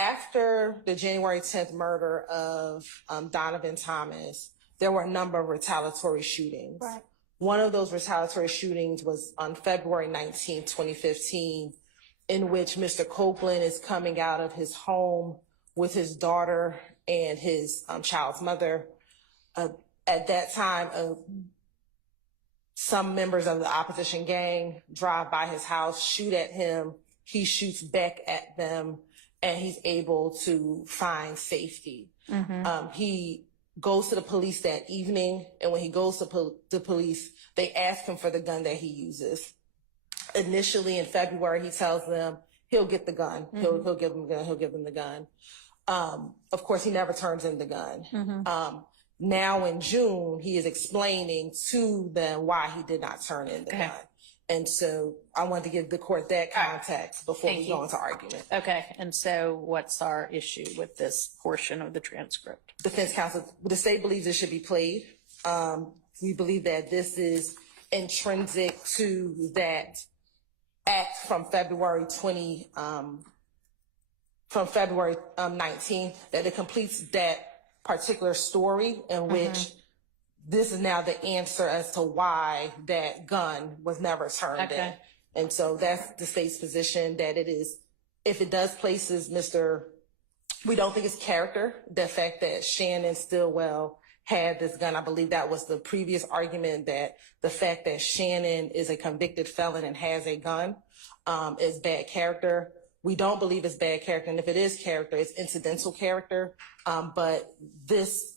after the January 10th murder of Donovan Thomas, there were a number of retaliatory shootings. Right. One of those retaliatory shootings was on February 19th, 2015, in which Mr. Copeland is coming out of his home with his daughter and his child's mother. At that time, some members of the opposition gang drive by his house, shoot at him. He shoots back at them, and he's able to find safety. He goes to the police that evening, and when he goes to the police, they ask him for the gun that he uses. Initially, in February, he tells them he'll get the gun. He'll give them the gun. He'll give them the gun. Of course, he never turns in the gun. Now in June, he is explaining to them why he did not turn in the gun. And so I wanted to give the court that context before we go into argument. Okay. And so what's our issue with this portion of the transcript? Defense counsel, the state believes it should be played. We believe that this is intrinsic to that act from February 19th, that it completes that particular story in which this is now the answer as to why that gun was never turned in. And so that's the state's position, that it is, if it does places we don't think it's character, the fact that Shannon Stillwell had this gun. I believe that was the previous argument, that the fact that Shannon is a convicted felon and has a gun is bad character. We don't believe it's bad character, and if it is character, it's incidental character. But this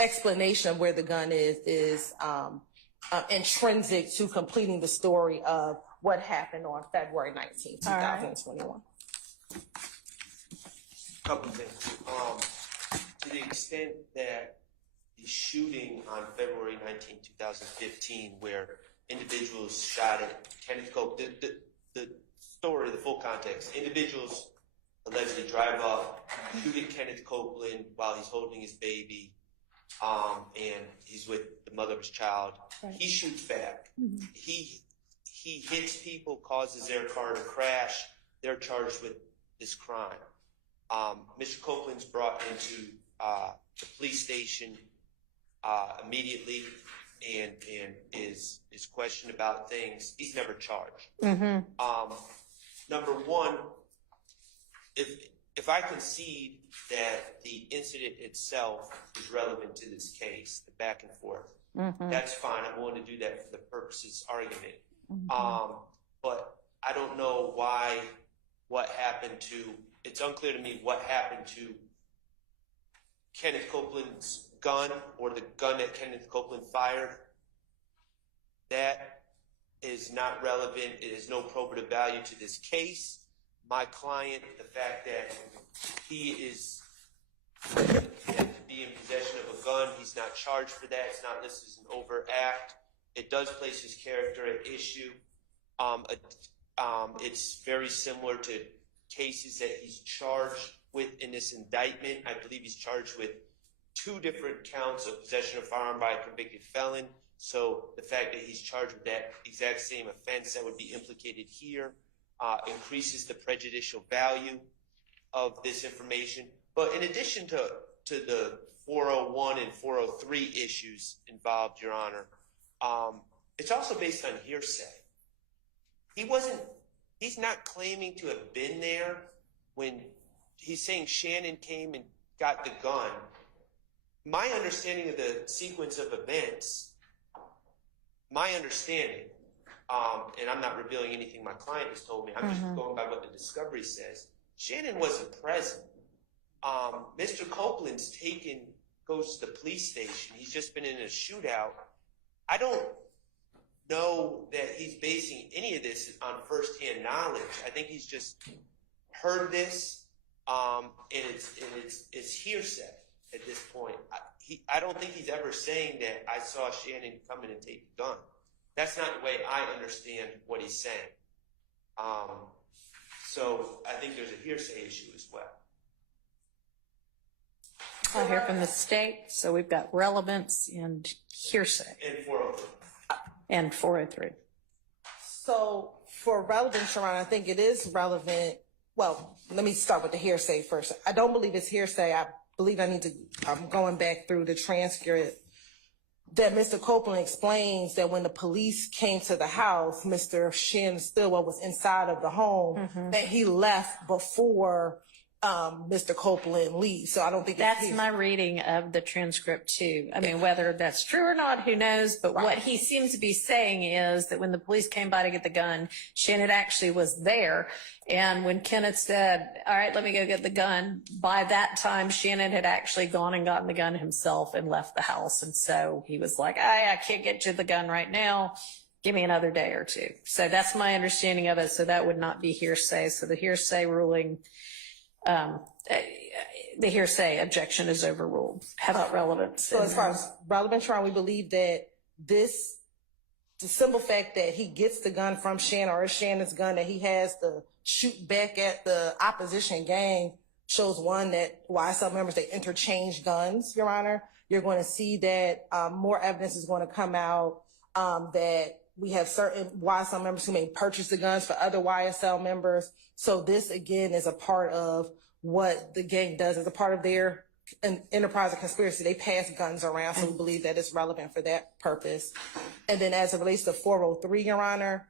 explanation of where the gun is intrinsic to completing the story of what happened on February 19th, 2021. Couple things. To the extent that the shooting on February 19, 2015, where individuals shot at Kenneth Copeland, the story, the full context, individuals allegedly drive up, shoot at Kenneth Copeland while he's holding his baby, and he's with the mother of his child. He shoots back. He hits people, causes their car to crash. They're charged with this crime. Mr. Copeland's brought into the police station immediately and is questioned about things. He's never charged. Number one, if I concede that the incident itself is relevant to this case, the back and forth, that's fine. I'm willing to do that for the purposes argument. But I don't know what happened to, it's unclear to me what happened to Kenneth Copeland's gun or the gun that Kenneth Copeland fired. That is not relevant. It has no probative value to this case. My client, the fact that he is to be in possession of a gun, he's not charged for that. It's not listed as an overt act. It does place his character at issue. It's very similar to cases that he's charged with in this indictment. I believe he's charged with 2 different counts of possession of a firearm by a convicted felon. So the fact that he's charged with that exact same offense that would be implicated here increases the prejudicial value of this information. But in addition to the 401 and 403 issues involved, Your Honor, it's also based on hearsay. He's not claiming to have been there when he's saying Shannon came and got the gun. My understanding of the sequence of events, my understanding, and I'm not revealing anything my client has told me, I'm just going by what the discovery says, Shannon wasn't present. Mr. Copeland's goes to the police station. He's just been in a shootout. I don't know that he's basing any of this on firsthand knowledge. I think he's just heard this, and it's hearsay at this point. I don't think he's ever saying that I saw Shannon come in and take the gun. That's not the way I understand what he's saying. So I think there's a hearsay issue as well. I'll hear from the state. So we've got relevance and hearsay. And 403. And 403. So for relevance, Sharon, I think it is relevant well, let me start with the hearsay first. I don't believe it's hearsay. I believe I'm going back through the transcript that Mr. Copeland explains that when the police came to the house, Mr. Shannon Stillwell was inside of the home, that he left before Mr. Copeland leaves. So I don't think That's my reading of the transcript too. I mean, whether that's true or not, who knows? But what he seems to be saying is that when the police came by to get the gun, Shannon actually was there. And when Kenneth said, all right, let me go get the gun, by that time, Shannon had actually gone and gotten the gun himself and left the house. And so he was like, I can't get you the gun right now. Give me another day or two. So that's my understanding of it. So that would not be hearsay. So the hearsay ruling, the hearsay objection is overruled. How about relevance? So as far as relevance, Sharon, we believe that the simple fact that he gets the gun from Shannon, or it's Shannon's gun, that he has to shoot back at the opposition gang, shows one, that YSL members, they interchange guns, Your Honor. You're going to see that more evidence is going to come out that we have certain YSL members who may purchase the guns for other YSL members. So this, again, is a part of what the gang does, as a part of their enterprise and conspiracy. They pass guns around, so we believe that it's relevant for that purpose. And then as it relates to 403, Your Honor,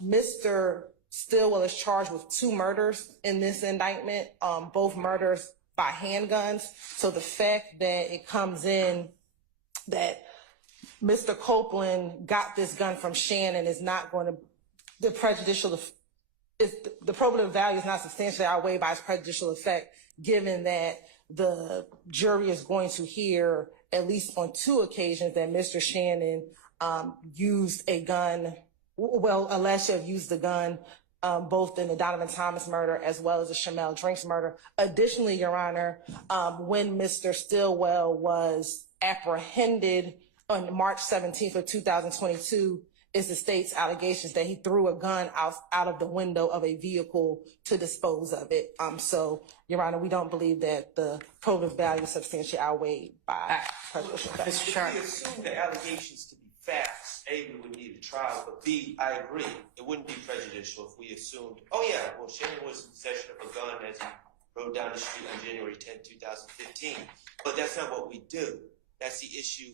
Mr. Stillwell is charged with 2 murders in this indictment, both murders by handguns. So the fact that it comes in that Mr. Copeland got this gun from Shannon is not going to, the probative value is not substantially outweighed by its prejudicial effect, given that the jury is going to hear, at least on 2 occasions, that Mr. Shannon used a gun, alleged to have used the gun, both in the Donovan Thomas murder as well as the Shamel Drinks murder. Additionally, Your Honor, when Mr. Stillwell was apprehended on March 17th of 2022, is the state's allegations that he threw a gun out of the window of a vehicle to dispose of it. So, Your Honor, we don't believe that the probative value is substantially outweighed by prejudicial effect. If we assume the allegations to be facts, A, we would need a trial, but B, I agree, it wouldn't be prejudicial if we assumed, oh yeah, well, Shannon was in possession of a gun as he rode down the street on January 10, 2015. But that's not what we do. That's the issue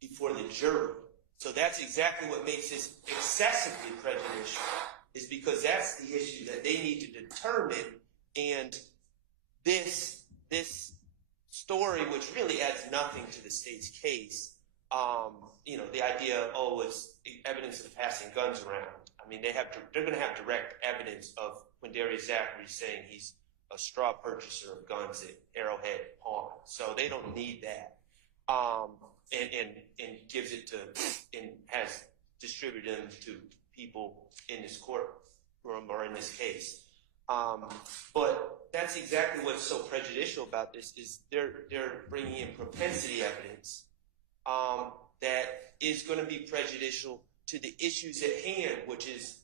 before the jury. So that's exactly what makes this excessively prejudicial, is because that's the issue that they need to determine. And this story, which really adds nothing to the state's case, the idea, it's evidence of passing guns around. I mean, they're going to have direct evidence of Quindarius Zachary saying he's a straw purchaser of guns at Arrowhead Pawn. So they don't need that. And gives it to, and has distributed them to people in this courtroom or in this case. But that's exactly what's so prejudicial about this, is they're bringing in propensity evidence that is going to be prejudicial to the issues at hand, which is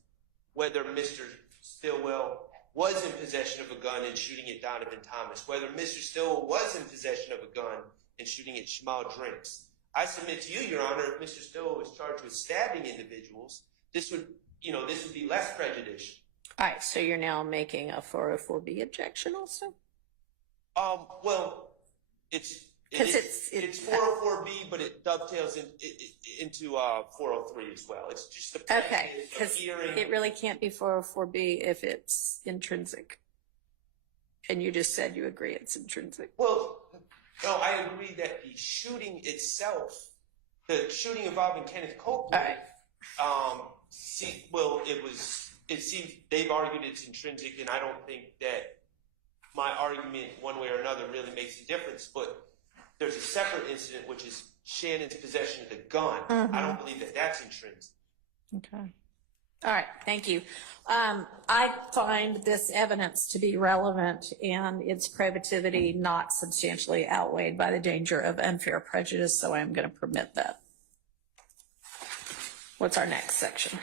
whether Mr. Stillwell was in possession of a gun and shooting at Donovan Thomas, whether Mr. Stillwell was in possession of a gun and shooting at Shamel Drinks. I submit to you, Your Honor, if Mr. Stillwell was charged with stabbing individuals, this would be less prejudicial. All right, so you're now making a 404B objection also? Well, it's 404B, but it dovetails into 403 as well. It's just the okay, because it really can't be 404B if it's intrinsic. And you just said you agree it's intrinsic. Well, no, I agree that the shooting itself, the shooting involving Kenneth Copeland, it seems they've argued it's intrinsic, and I don't think that my argument one way or another really makes a difference, but there's a separate incident, which is Shannon's possession of the gun. I don't believe that that's intrinsic. Okay. All right, thank you. I find this evidence to be relevant and its probativity not substantially outweighed by the danger of unfair prejudice, so I'm going to permit that. What's our next section?